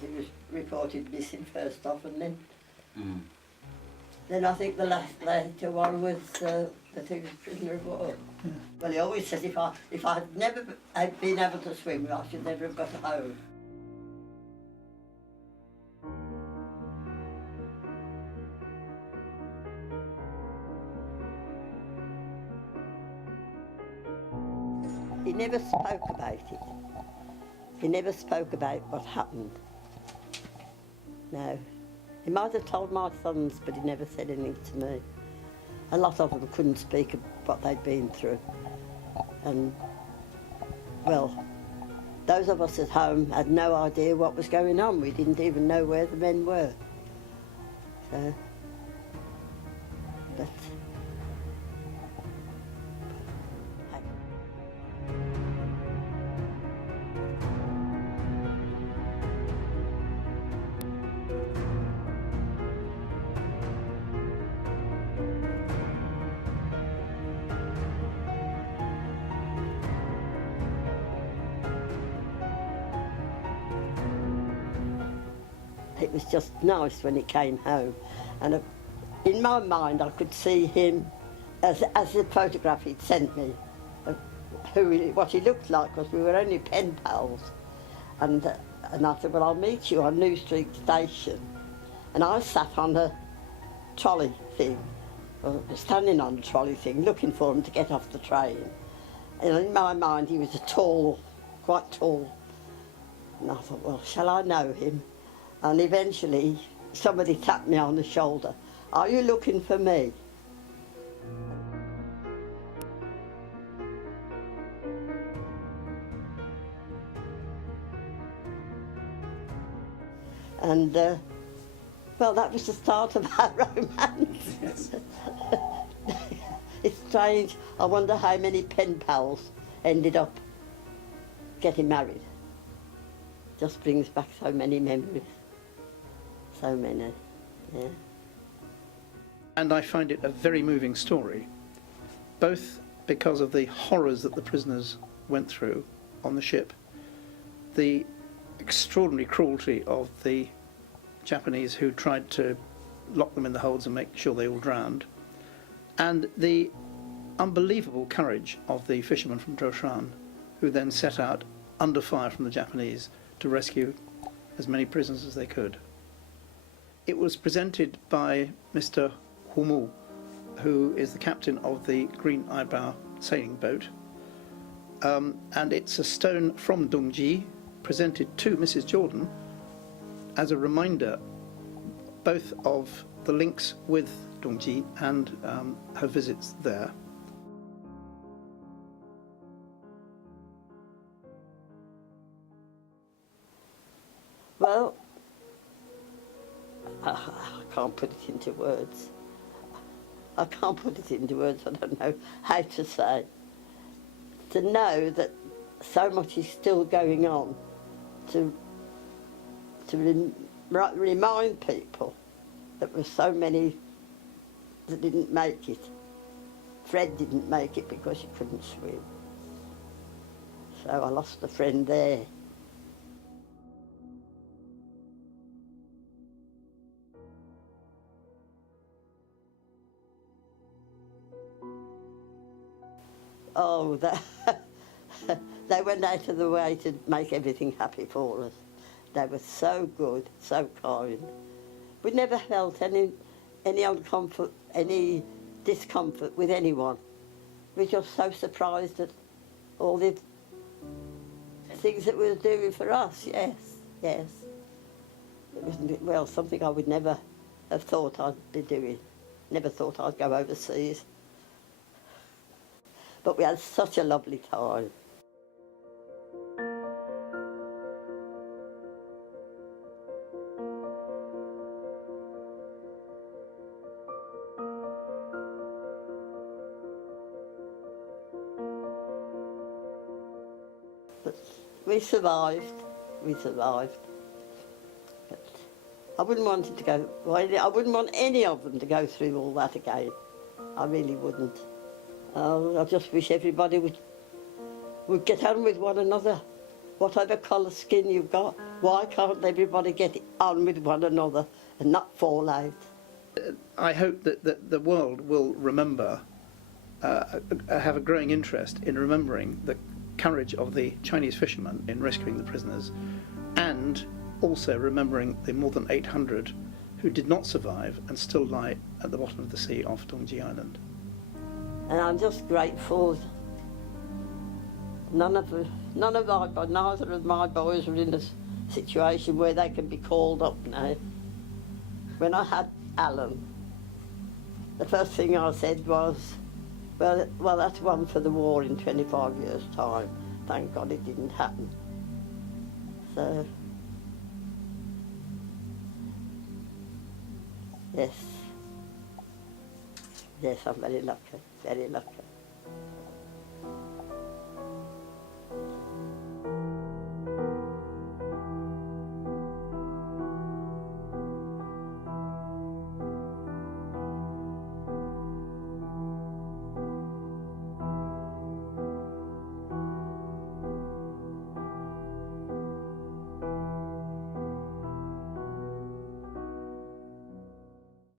He was reported missing first off, and then I think the later one was that he was prisoner of war. Yeah. Well, he always said if I'd never been able to swim, I should never have got home. He never spoke about it. He never spoke about what happened. No. He might have told my sons, but he never said anything to me. A lot of them couldn't speak of what they'd been through. And, well, those of us at home had no idea what was going on. We didn't even know where the men were. So, but... It was just nice when he came home, and in my mind I could see him as the photograph he'd sent me, of what he looked like, because we were only pen pals. And I said, well, I'll meet you on New Street Station. And I sat on a trolley thing, or standing on a trolley thing, looking for him to get off the train. And in my mind he was quite tall. And I thought, well, shall I know him? And eventually somebody tapped me on the shoulder. Are you looking for me? And, well, that was the start of our romance. It's strange. I wonder how many pen pals ended up getting married. Just brings back so many memories. So many, yeah. And I find it a very moving story, both because of the horrors that the prisoners went through on the ship, the extraordinary cruelty of the Japanese who tried to lock them in the holds and make sure they all drowned, and the unbelievable courage of the fishermen from Droshan, who then set out under fire from the Japanese to rescue as many prisoners as they could. It was presented by Mr. Humu, who is the captain of the Green Eyebrow sailing boat, and it's a stone from Dongji presented to Mrs. Jordan as a reminder both of the links with Dongji and her visits there. Well, I can't put it into words. I can't put it into words. I don't know how to say. To know that so much is still going on, to remind people that there were so many that didn't make it. Fred didn't make it because he couldn't swim. So I lost a friend there. Oh, they went out of the way to make everything happy for us. They were so good, so kind. We never felt any uncomfort, any discomfort with anyone. We were just so surprised at all the things that we were doing for us. Yes, yes. It was, well, something I would never have thought I'd be doing. Never thought I'd go overseas. But we had such a lovely time. But we survived. But I wouldn't want it to go. I wouldn't want any of them to go through all that again. I really wouldn't. I just wish everybody would get on with one another. whatever colour skin you've got, why can't everybody get on with one another and not fall out? I hope that the world will remember, have a growing interest in remembering the courage of the Chinese fishermen in rescuing the prisoners, and also remembering the more than 800 who did not survive and still lie at the bottom of the sea off Dongji Island. And I'm just grateful. Neither of my boys are in a situation where they can be called up now. When I had Alan, the first thing I said was, well, that's one for the war in 25 years' time. Thank God it didn't happen. So, yes, I'm very lucky, very lucky.